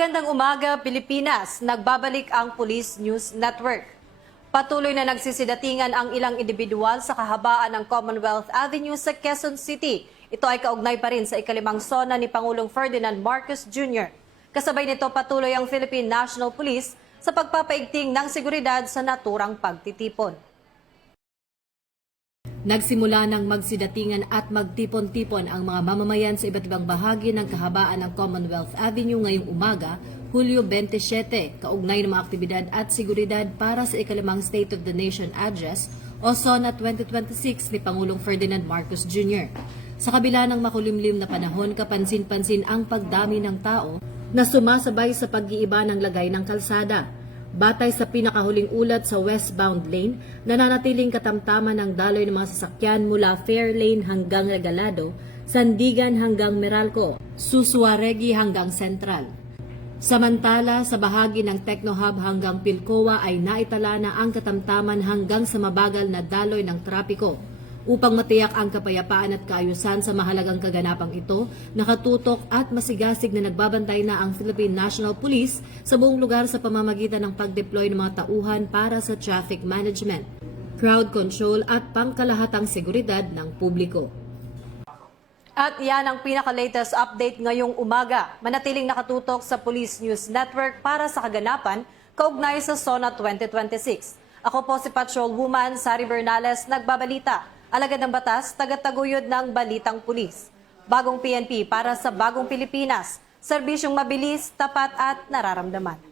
Magandang umaga, Pilipinas. Nagbabalik ang Police News Network. Patuloy na nagsisidatingan ang ilang individual sa kahabaan ng Commonwealth Avenue sa Quezon City. Ito ay kaugnay pa rin sa ikalimang sona ni Pangulong Ferdinand Marcos Jr. Kasabay nito patuloy ang Philippine National Police sa pagpapaigting ng seguridad sa naturang pagtitipon. Nagsimula ng magsidatingan at magtipon-tipon ang mga mamamayan sa iba't ibang bahagi ng kahabaan ng Commonwealth Avenue ngayong umaga, Hulyo 27, kaugnay ng mga aktibidad at seguridad para sa ikalimang State of the Nation Address o SONA 2026 ni Pangulong Ferdinand Marcos Jr. Sa kabila ng makulimlim na panahon, kapansin-pansin ang pagdami ng tao na sumasabay sa pag-iiba ng lagay ng kalsada. Batay sa pinakahuling ulat sa westbound lane, nananatiling katamtaman ng daloy ng mga sasakyan mula Fair Lane hanggang Regalado, Sandigan hanggang Meralco, Susuaregi hanggang Central. Samantala, sa bahagi ng Techno Hub hanggang Pilcoa ay naitala na ang katamtaman hanggang sa mabagal na daloy ng trapiko. Upang matiyak ang kapayapaan at kaayusan sa mahalagang kaganapang ito, nakatutok at masigasig na nagbabantay na ang Philippine National Police sa buong lugar sa pamamagitan ng pag-deploy ng mga tauhan para sa traffic management, crowd control at pangkalahatang seguridad ng publiko. At yan ang pinaka-latest update ngayong umaga. Manatiling nakatutok sa Police News Network para sa kaganapan kaugnay sa SONA 2026. Ako po si Patrol Woman Sari Bernales, nagbabalita. Alagad ng batas, tagataguyod ng Balitang Pulis. Bagong PNP para sa bagong Pilipinas. Serbisyong mabilis, tapat at nararamdaman.